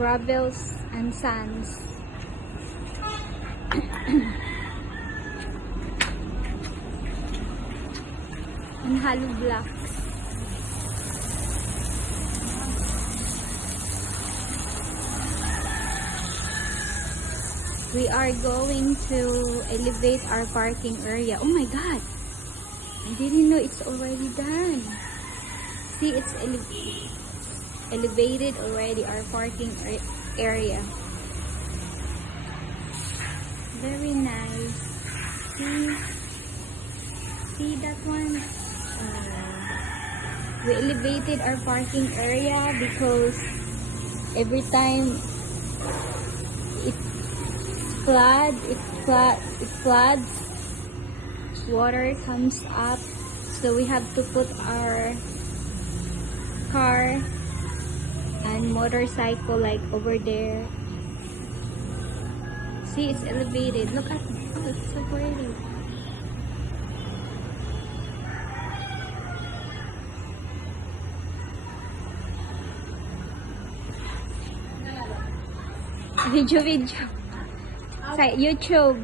Gravels and sands. And hollow blocks. We are going to elevate our parking area. Oh my god! I didn't know it's already done. See, it's elevated already, our parking area. Very nice. See that one? We elevated our parking area because every time it floods, water comes up, so we have to put our car and motorcycle like over there. See, it's elevated. Look at it. Oh, it's so pretty. Video. Sa YouTube.